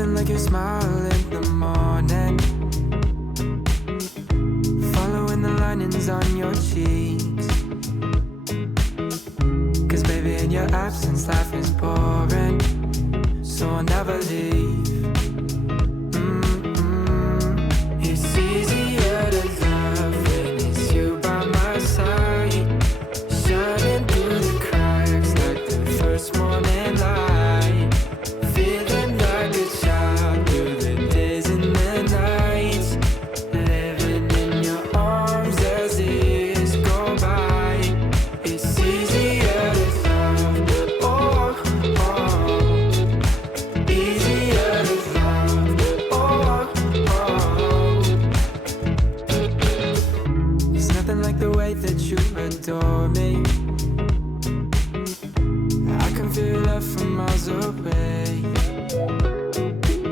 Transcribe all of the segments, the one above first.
Nothing like your smile in the morning, following the linings on your cheeks. 'Cause baby, in your absence life is boring, so I'll never leave. It's easier to love when it's you by my side, shining through the cracks like the first morning light, feeling like a child through the days and the nights, living in your arms as the years go by. It's easier to love, oh, easier to love, oh. There's nothing like the way that you adore me. I can feel love from miles away,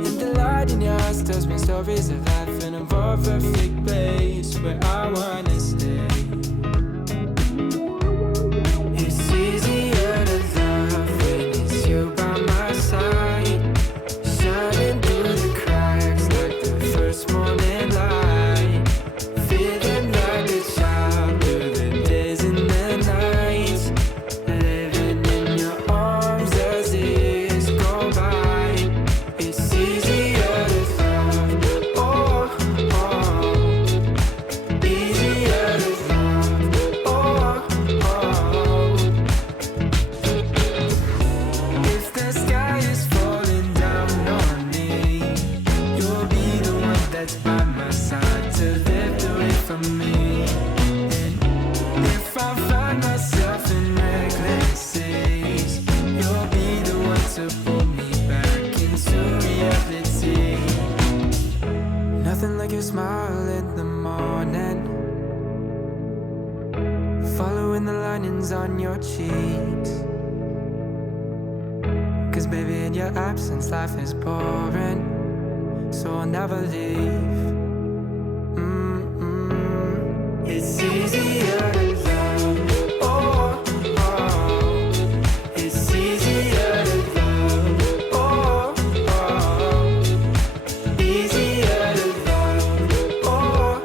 and the light in your eyes tells me stories of life in a more perfect place where I wanna stay. It's easier to love when it's you by my side, shining through the cracks like the first morning light, feeling like a child through the days and the nights, living in your arms as the years go by. It's easier to love, oh, easier to love, oh. If the sky is falling down on me, you'll be the one that's by my side to lift away from me. And if I find myself in reckless seas, you'll be the one to pull me back into reality. Nothing like your smile in the morning, following the linings on your cheeks. 'Cause baby, in your absence life is boring, so I'll never leave. It's easier to love, oh, it's easier to love, oh, easier to love, oh,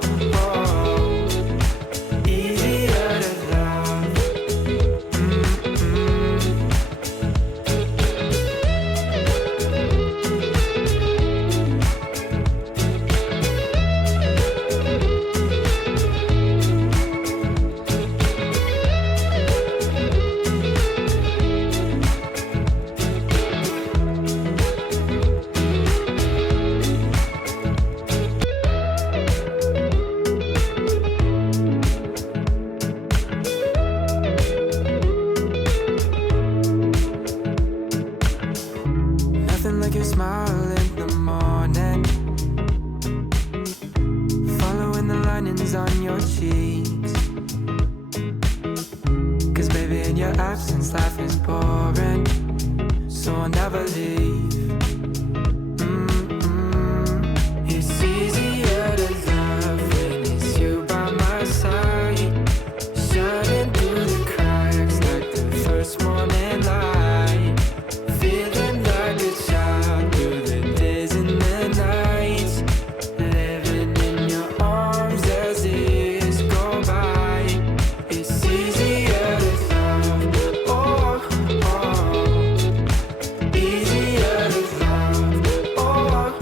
easier to love. Nothing like your smile in the morning, following the linings on your cheeks. 'Cause baby, in your absence life is boring, so I'll never leave. It's easier to love when it's you by my side, shining through the cracks like the first morning light, feeling like a child through the days and the nights, living in your arms as the years go by. It's easier to love, oh, easier to love, oh.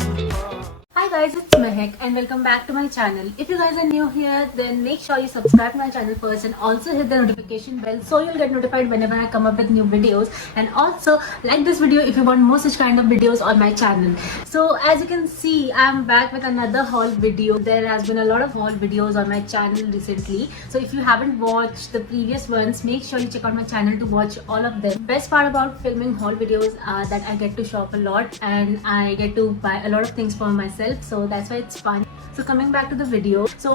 Hi guys, it's Mahek and welcome back to my channel. If you guys are new here, then make sure you subscribe to my channel first and also hit the notification bell so you'll get notified whenever I come up with new videos, and also like this video if you want more such kind of videos on my channel. So as you can see, I'm back with another haul video. There has been a lot of haul videos on my channel recently, so if you haven't watched the previous ones, make sure you check out my channel to watch all of them. Best part about filming haul videos are that I get to shop a lot and I get to buy a lot of things for myself, so that's why it's fun. So coming back to the video, so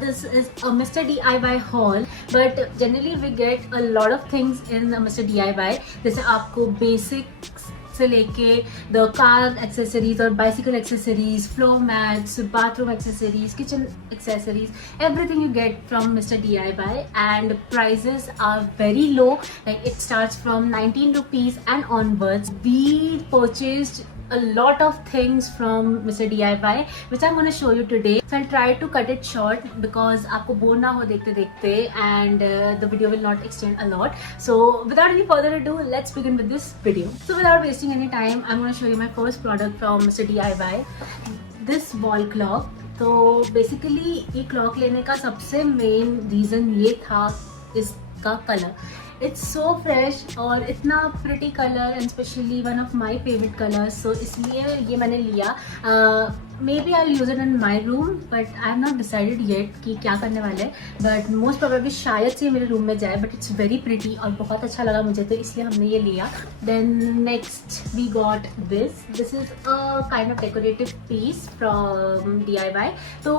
this is a Mr.DIY haul, but generally we get a lot of things in Mr.DIY. जैसे आपको basics से लेके the car accessories और bicycle accessories, floor mats, bathroom accessories, kitchen accessories, everything you get from Mr.DIY, and prices are very low. Like it starts from 19 rupees and onwards. We purchased a lot of things from Mr.DIY which I'm going to show you today. So I'll try to cut it short because आपको bore ना हो देखते देखते, and the video will not extend a lot. So without any further ado, let's begin with this video. So without wasting any time, I'm going to show you my first product from Mr.DIY, this wall clock. तो basically ये clock लेने का सबसे main reason ये था इसका colour. It's so fresh और इतना pretty colour and specially one of my favourite colours. So इसलिए ये मैंने लिया. Maybe I use it in my room, but I have not decided yet कि क्या करने वाले हैं. बट मोस्ट प्रोबेबली शायद से मेरे रूम में जाए. बट इट्स वेरी प्रिटी और बहुत अच्छा लगा मुझे, तो इसलिए हमने ये लिया. Then next we got this is a kind of decorative piece from DIY. तो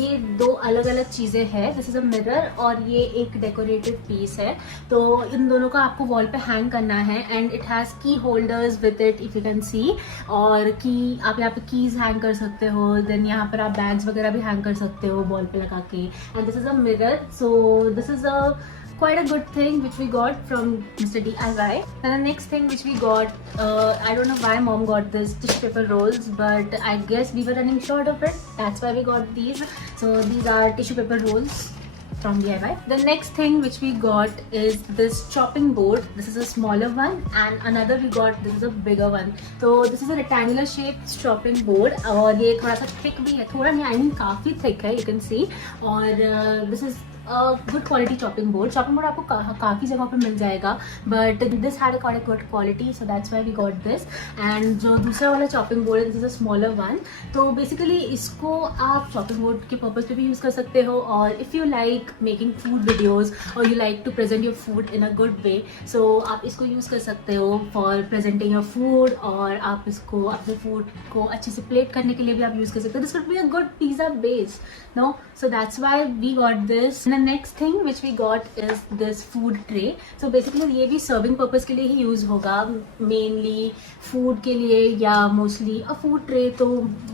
ये दो अलग अलग चीज़ें हैं. दिस इज़ अ मिरर और ये एक डेकोरेटिव पीस है. तो इन दोनों का आपको वॉल पे हैंग करना है एंड इट हैज़ की holders with it if you can सी. और की आप यहाँ पे कीज़ हैंग कर सकते हो. देन यहाँ पर आप बैग्स वगैरह भी हैंग कर सकते हो वॉल पे लगा के. And this is a mirror. So this is a quite a good thing which we got from Mr.DIY. And the next thing which we got, I don't know why mom got this tissue paper rolls, but I guess we were running short of it. That's why we got these. So these are tissue paper rolls from DIY. The next thing which we got is this chopping board. This is a smaller one, and another we got, this is a bigger one. So this is a rectangular shaped chopping board और ये थोड़ा सा thick भी है. थोड़ा नहीं, I mean काफ़ी thick है, you can see. और this is good quality chopping board. Chopping board आपको काफ़ी जगह पे मिल जाएगा, but this had a good quality, so that's why we got this. And जो दूसरा वाला चॉपिंग बोर्ड है, this is a smaller one. तो बेसिकली इसको आप चॉपिंग बोर्ड के पर्पज़ पे भी यूज़ कर सकते हो. और if you like making food videos और you like to present your food in a good way, so आप इसको यूज़ कर सकते हो फॉर प्रेजेंटिंग योर फूड. और आप इसको अपने फूड को अच्छे से प्लेट करने के लिए भी आप यूज़ कर सकते हो. This would be a good pizza base, no. So that's why we got this. And the next thing which we got is this food tray. So basically ये भी serving purpose के लिए ही use होगा, mainly food के लिए या mostly a food tray तो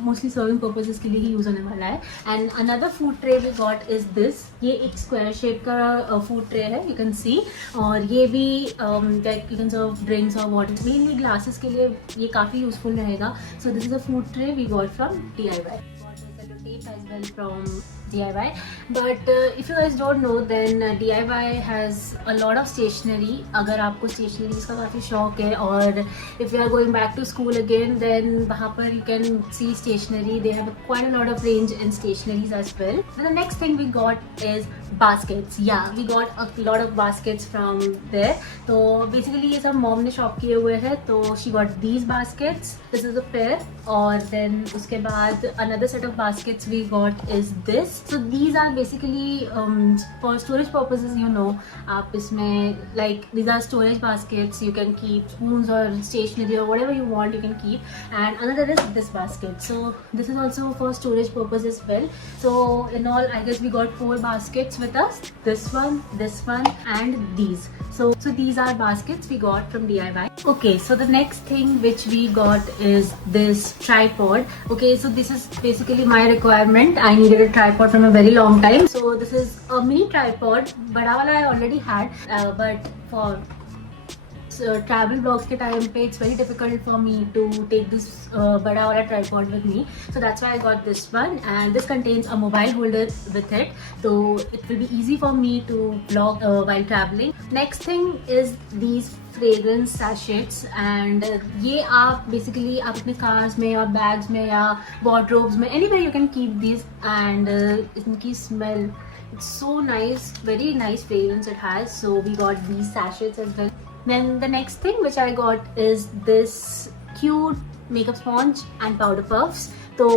mostly serving purposes के लिए ही use होने वाला है. And another food tray we got is this. ये एक square shape का food tray है, you can see. और ये भी like you can serve drinks or water. Mainly glasses के लिए ये काफ़ी useful रहेगा. So this is a food tray we got from DIY. As well from DIY. But if you guys don't know, then DIY has a lot of stationery. अगर आपको stationeries का काफ़ी शौक है और if you are going back to school again, then वहाँ पर you can see stationery. They have quite a lot of range in stationeries as well. And the next thing we got is baskets. Yeah, we got a lot of baskets from there. तो basically ये सब mom ने shop किए हुए हैं. तो she got these baskets. This is a pair. और then उसके बाद another set of baskets we got is this. So these are basically for storage purposes, you know. आप इसमें like these are storage baskets. You can keep spoons or stationery or whatever you want. You can keep. And another is this basket. So this is also for storage purpose as well. So in all, I guess we got 4 baskets with us. This one, and these. So these are baskets we got from DIY. Okay, so the next thing which we got is this tripod. Okay, so this is basically my requirement. I needed a tripod from a very long time. So this is a mini tripod. बड़ा वाला I already had, but for travel vlogs के time पे it's very difficult for me to take this बड़ा वाला tripod with me. So that's why I got this one, and this contains a mobile holder with it. So it will be easy for me to vlog while traveling. Next thing is these fragrance sachets, and ये आप basically आप अपने cars में या bags में या wardrobes में anywhere you can keep these, and इनकी smell, it's so nice, very nice fragrance it has. So we got these sachets as well. Then the next thing which I got is this cute makeup sponge and powder puffs. तो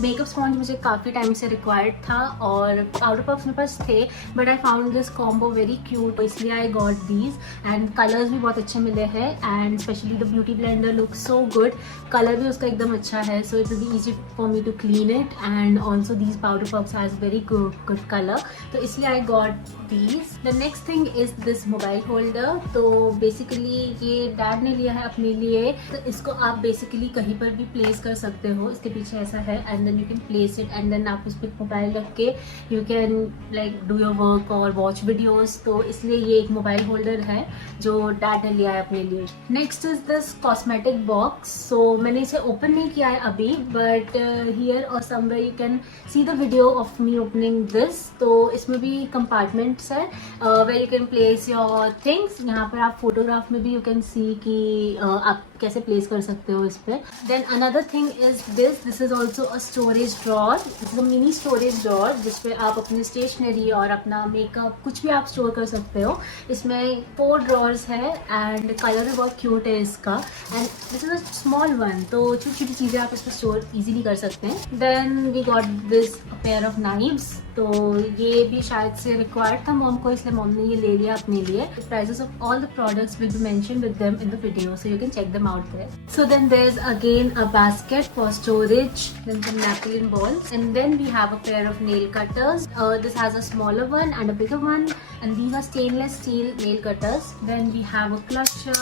makeup sponge मुझे काफ़ी time से required था और powder puffs मेरे पास थे, but I found this combo very cute, इसलिए I got these. And colours भी बहुत अच्छे मिले हैं, and specially the beauty blender look so good. Colour भी उसका एकदम अच्छा है, so it will be easy for me to clean it. And also these powder puffs has very good colour, तो इसलिए I got these. The next thing is this mobile holder. तो basically ये dad ने लिया है अपने लिए, तो इसको आप बेसिकली कहीं पर भी प्लेस कर सकते हो. इसके पीछे जैसा है and then you can place it and then आप उस पर मोबाइल रख के you can like do your work और वॉच वीडियोस। तो इसलिए ये एक मोबाइल होल्डर है जो डैड ने लिया है अपने लिए। Next is this cosmetic box. So मैंने इसे ओपन नहीं किया है अभी, बट हियर और somewhere you can see the video of me opening this. तो इसमें भी कंपार्टमेंट्स है where you can place your things. यहाँ पर आप फोटोग्राफ में भी यू कैन सी कि आप कैसे प्लेस कर सकते हो इस पे। Then another thing is this is also a storage drawer. This is a mini storage drawer जिसपे आप अपनी स्टेशनरी और अपना मेकअप कुछ भी आप स्टोर कर सकते हो। इसमें 4 ड्रॉर्स है एंड कलर भी बहुत क्यूट है इसका and this is a small one, तो छोटी छोटी चीज़ें आप इसमें स्टोर इजीली कर सकते हैं। Then we got this pair of knives. तो ये भी शायद से रिक्वायर्ड था मॉम को, इसलिए मॉम ने ये ले लिया अपने लिए। Prices of all the products will be mentioned with them in the video, so you can check them out there. So then there's again a basket for storage, then some napkin balls, and then we have a pair of nail cutters. This has a smaller one and a bigger one, and these are stainless steel nail cutters. Then we have a clutcher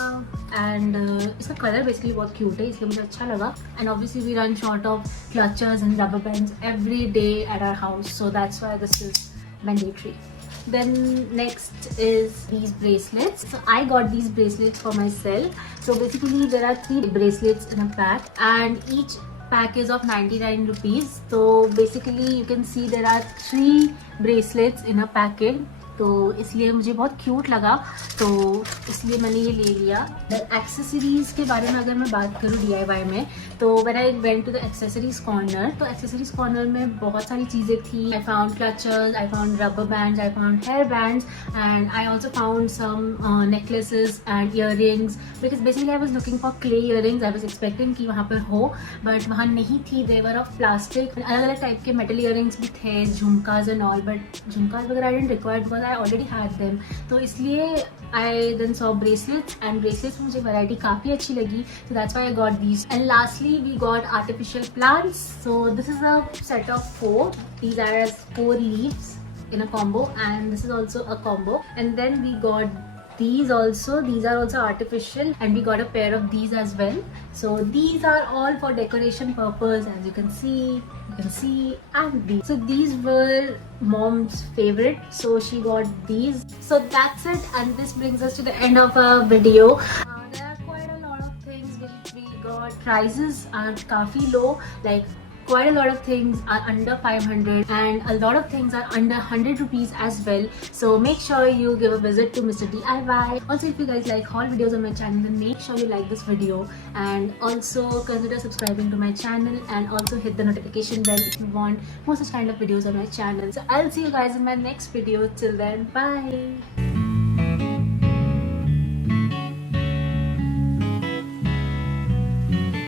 and इसका color basically बहुत cute है, इसलिए मुझे अच्छा लगा. And obviously we run short of clutchers and rubber bands every day at our house, so that's why this is mandatory. Then next is these bracelets. So I got these bracelets for myself. So basically there are 3 bracelets in a pack and each pack is of 99 rupees. So basically you can see there are 3 bracelets in a packet. तो इसलिए मुझे बहुत cute लगा, तो इसलिए मैंने ये ले लिया। एक्सेसरीज़ के बारे में अगर मैं बात करूँ DIY में, तो when I went to the accessories corner, तो एक्सेसरीज कॉर्नर में बहुत सारी चीज़ें थी। I found clutchers, I found rubber bands, I found hair bands and I also found some necklaces and earrings, because basically I was looking for clay earrings. I was expecting कि वहाँ पर हो, but वहाँ नहीं थी। देवर of plastic, अलग अलग type के मेटल ईयरिंग्स भी थे, झुमकाज एंड ऑल, बट झुमकाज वगैरह I didn't require because I already had them. तो इसलिए I then saw bracelets and bracelets में मुझे variety काफ़ी अच्छी लगी, so that's why I got these. And lastly we got artificial plants. So this is a set of 4. These are as 4 leaves in a combo, and this is also a combo. And then we got these also. These are also artificial, and we got a pair of these as well. So these are all for decoration purpose, as you can see, and these. So these were mom's favorite, so she got these. So that's it, and this brings us to the end of our video. There are quite a lot of things which we got. Prices are काफी low, like quite a lot of things are under 500 and a lot of things are under 100 rupees as well. So make sure you give a visit to Mr.DIY. Also, if you guys like haul videos on my channel, then make sure you like this video and also consider subscribing to my channel and also hit the notification bell if you want more such kind of videos on my channel. So I'll see you guys in my next video. Till then, bye.